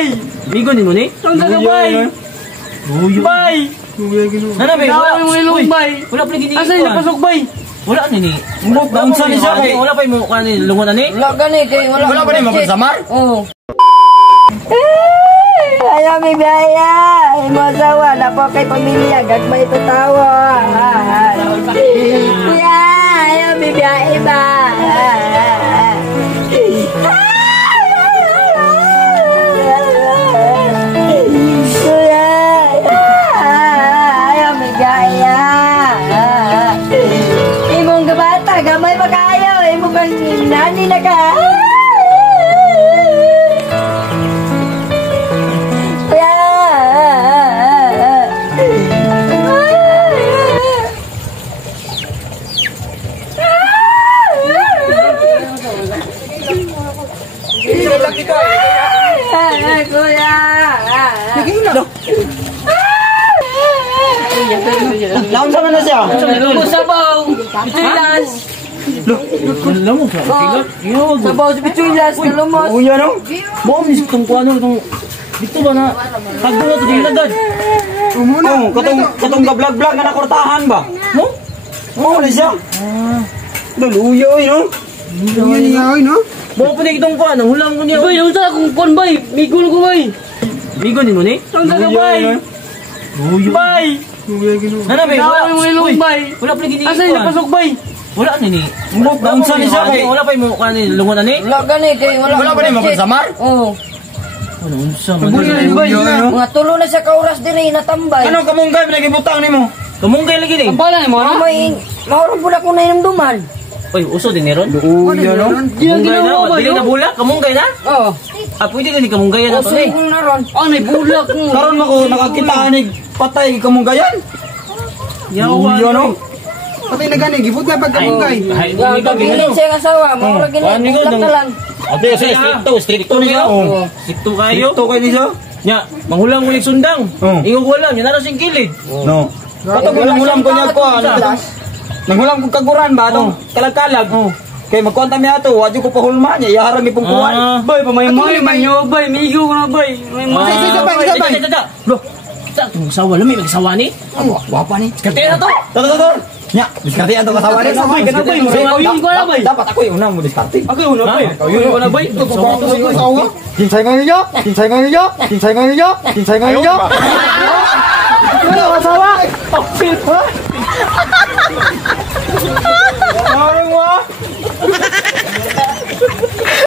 bay. Migo ni mo ni? Unsa ka bay? Luyo. Bay. Nana bay, wala. Wala mo ilong bay. Wala pa gini. Asa na pasok bay? Wala na ni. Unsa ni siya kay? Wala pa mo kan ni lungon ani. Wala gani kay Wala pa ni magsamar? Oo. Ayaw may biyaya. Imo asawa na po kay pamilya. Gagmay ito tawa. Kuya, ayaw may biyaya ba? Kuya, ayaw may biyaya. Imong gabata, gamay pa kayo. Imong kang nani na ka. Naon sa man na siya? Sabaw! Pichulas! Lamo sa kigat. Yo. Sabaw sa pichulas! Kalumos! Uya no? Mo mi tong kuano tong dito ba na kagdo to din lagad. Oh, katong ka-vlog-vlog nga nakortahan ba? Mo? Oo na siya. Luya oy no? Luya niya oy no? Mo pa ni itong kuano, hulang ko niya. Bay, unsa kung kon bay? Migo ko bay. Migo ni mo ni? Unsa ka bay? Luyo. Bay. Nana bay, Wala mo ilong bay. Wala pa gini. Asa na pasok bay? Wala na ni. Unsa ni siya kay? Wala pa mo kan ni lungon ani. Wala gani kay Wala pa ni magsamar? Oo. Ano unsa man? Mga tulo na sa kauras diri natambay. Ano kamunggay pinagibutang nimo? Kamunggay lagi ni. Ang pala mo na? May mahurong pula ko na inumduman. Oy, uso din ni ron. Uya no? Kamunggay na, dili na bulak, kamunggay na. Oo. Ah, pwede ka ni kamunggay na to Uso ni. ko na ron. Oh, may bulak mo. Karon mako nakakita anig patay kamunggayan. Uya no? Patay na gani, gibot na pagkamunggay. Ay, Wala ni ka kabilin siya ng asawa. Mahura gini. Ano ko Bulak na lang. Ate, stricto niya. Stricto kayo. Ito kay ni siya? Nya, manghulang ulit sundang. Ingo ko lang, yan na sing kilid. No. Patong nanghulam ko niya ko. Nanghulam ko kaguran ba atong kalag-kalag. Kay magkonta mi ato, wa jud ko pahulma niya, iharang mi pong kuwan. Bay, pamay-may man yo bay. Migo ko na bay. Sabay. Lo, kita tong sawa lami magsawa ni. Wa pa ni. Kate na to. Tor. Nya, diskarte ato kasawa ni. Sabay, kana bay. Yun ko na bay. Dapat ako yung unang mo diskarte. Ako yun na bay. Yun ko na bay. Kinsaingan ninyo? Kinsaingan ninyo? Kinsaingan ninyo? Kinsaingan ninyo? Ano, asawa? Ay, wa.